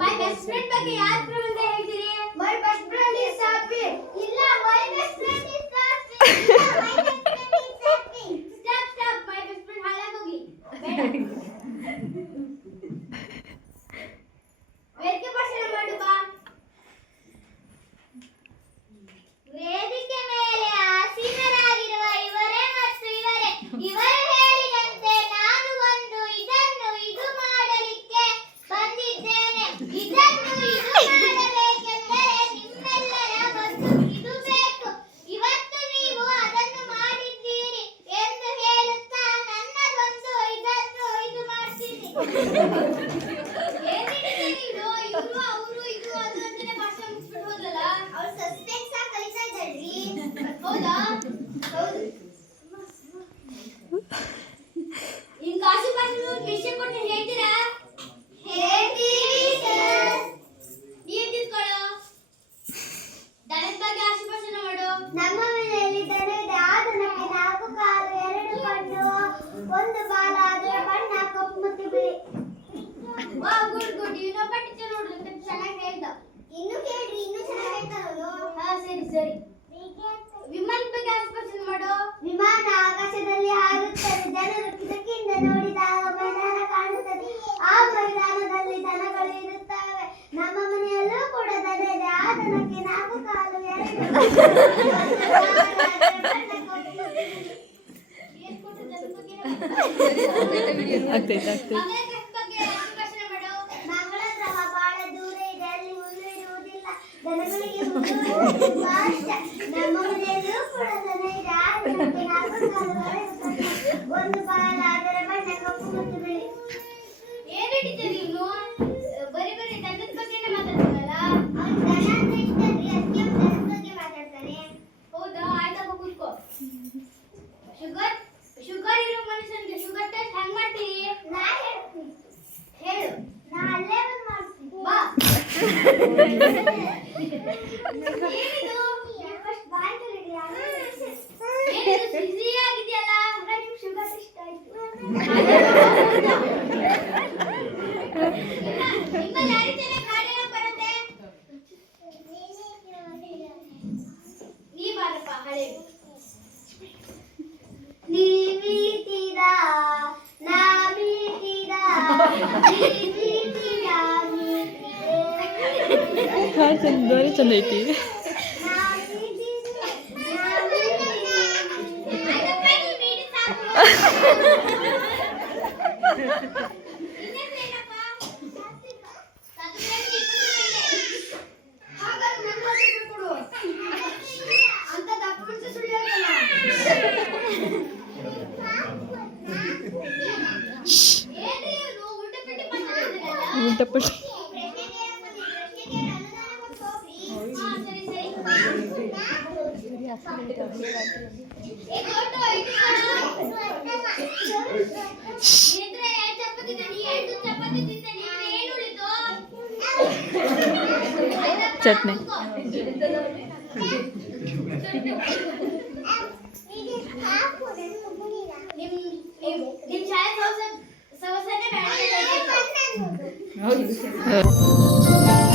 My best friend ಬಗ್ಗೆ ಯಾರು ಪ್ರಬಂಧ ಹೇಳ್ತೀರಿ? My best friend is Safi. ಇಲ್ಲ, my best friend is Safi. ಇಲ್ಲ, my best friend is Safi. Stop. My best friend ಹಾಳಾಗೋಗಿ. ವೇದಿಕೆ ಭಾಷಣ ಮಾಡು ಬಾ. ವೇದಿಕೆ ಮೇಲೆ ಆಸೀನರಾಗಿರುವ ಇವರೇ ಮತ್ತು ಇವರು ಹೇಳಿದಂತೆ ನಾನು ಒಂದು ಇದನ್ನು ಇದು ಮಾಡಲಿಕ್ಕೆ ಬಂದಿದ್ದೇನೆ. ಇದನ್ನು ಇದು ಮಾಡಬೇಕೆಂದರೆ ನಿಮ್ಮೆಲ್ಲರ ಒಂದು ಇದು ಬೇಕು. ಇವತ್ತು ನೀವು ಅದನ್ನು ಮಾಡಿದ್ದೀರಿ ಎಂದು ಹೇಳುತ್ತಾ ನನ್ನದೊಂದು ಇದನ್ನು ಇದು ಮಾಡ್ತೀನಿ. ಅವರು ಇದು ಅದು ಅಂತಾನೆ ಭಾಷೆ ಮುಗಿಸ್ಬಿಟ್ಟು ಹೋದ್ರಲ್ಲ. ಅವ್ರು ಸಸ್ಪೆನ್ಸ್ ಆಗಿ ಕಲಿತಾ ಇದ್ದಾಳ್ರಿ. ಹೌದಾ? ಹೌದು. ಇನ್ ಕಾಶಿ ಭಾಷೆ ವಿಷಯ ಕೊಟ್ಟು ಹೇಳ್ತೀರಾ? ಹೇಳ್ತೀವಿ ಸರ್. ನೀನ್ ತಿಳ್ಕೊಳ್ಳೋ. ದನದ ಬಗ್ಗೆ ಆಶೀರ್ವಾದ ಮಾಡು. ನಮ್ಮ ಮನೆಯಲ್ಲಿ ದನ ಇದೆ. ಆ ದನಕ್ಕೆ 4 ಕಾಲು, 2 ಕಣ್ಣು, 1 ಬಾಲ, ಅದರ ಬಣ್ಣ ಕಪ್ಪು ಮತ್ತು ಬಿಳಿ. ವಾ ಗುಡ್. ಇನ್ನೊಬ್ಬ ಟೀಚರ್ ನೋಡ್ರಿ ಅಂತ ಚೆನ್ನಾಗಿ ಹೇಳ್ದ. ಇನ್ನು ಕೇಳ್ರಿ, ಇನ್ನು ಚೆನ್ನಾಗಿ ಹೇಳ್ತಾರಲ್ಲ. ಹಾ ಸರಿ. ವಿಮಾನ ಬಗ್ಗೆ ಆಶೀರ್ವಾದ ಮಾಡು. ವಿಮಾನ ಆಕಾಶದಲ್ಲಿ ಹಾರುತ್ತದೆ. ಜನರು ಕಿಟಕಿಯಿಂದ ನೋಡಿದಾಗ ಮೈದಾನ ಕಾಣುತ್ತದೆ. ಆ ಮೈದಾನದಲ್ಲಿ ದನಗಳು ಇರುತ್ತವೆ. ನಮ್ಮ ಮನೆಯಲ್ಲೂ ಕೂಡ ದನ ಇದೆ. ಆ ದನಕ್ಕೆ 4 ಕಾಲು, 2 ಮಂಗಳಗ್ರಹ ಬಹಳ ದೂರ ಇದೆ. ಅಲ್ಲಿ ಹುಲ್ಲು ಇರುವುದಿಲ್ಲ. ದನಗಳಿಗೆ ಹುಲ್ಲು ಭಾಷೆ. ನಮ್ಮ ಮನೆಯಲ್ಲೂ ಕೂಡ ದನ ಇದೆ. ಆ ದನಕ್ಕೆ 4 ಕಾಲುಗಳು ಇರುತ್ತವೆ. 1 ಬಾಲ, ಅದರ ಬಣ್ಣ ಕಪ್ಪು ಮತ್ತು ಬಿಳಿ. ಏನ್ ಹಿಡಿತೀರಿ ನೀವು? ಬರೀ ದನದ ಬಗ್ಗೆನೇ ಮಾತಾಡ್ತಾರಲ್ಲ. ಅವ್ರು ದನ ಅಂತ ಇಷ್ಟರಿ, ಅದಕ್ಕೆ ದನದ ಬಗ್ಗೆ ಮಾತಾಡ್ತಾರೆ. ಹೌದಾ? ಆಯ್ತಪ್ಪ, ಕೂತ್ಕೋ. ಶುಗರ್ ಇರೋ ಮನುಷ್ಯನಿಗೆ ಶುಗರ್ ಟೆಸ್ಟ್ ಹೆಂಗ್ ಮಾಡ್ತೀರಿ? ನಾ ಹೇಳ್ತೀನಿ. ಹೇಳು. ನಾ ಅಲ್ಲೇ ಬಂದು ಮಾಡ್ತೀನಿ. ಬಾ. ಏನಿದು? ಫಸ್ಟ್ ಬಾಯ್ ತೊಳಿರಿ. ಏನಿದು ಸಿಹಿ ಆಗಿದೆಯಲ್ಲ? ನಿಮ್ಗೆ ಶುಗರ್ ಇಷ್ಟ ಆಯ್ತು. ನಿಮ್ಮಲ್ಲಿ ಯಾರಿಗೆ ಚೆನ್ನಾಗಿ ಹಾಡು ಹೇಳಕ್ ಬರುತ್ತೆ? ನೀ ಬಾರಪ್ಪ, ಹಳೆ ನೀವಿದ್ದೀರಾ, ನಾ ಮೀಟಿರಾ, ನೀವಿದ್ದೀರಾ, ಭಾರಿ ಚಂದ ಐತಿ. ಊಟಪಟ್ಟಿ ಚಟ್ನಿ ಹೌದು.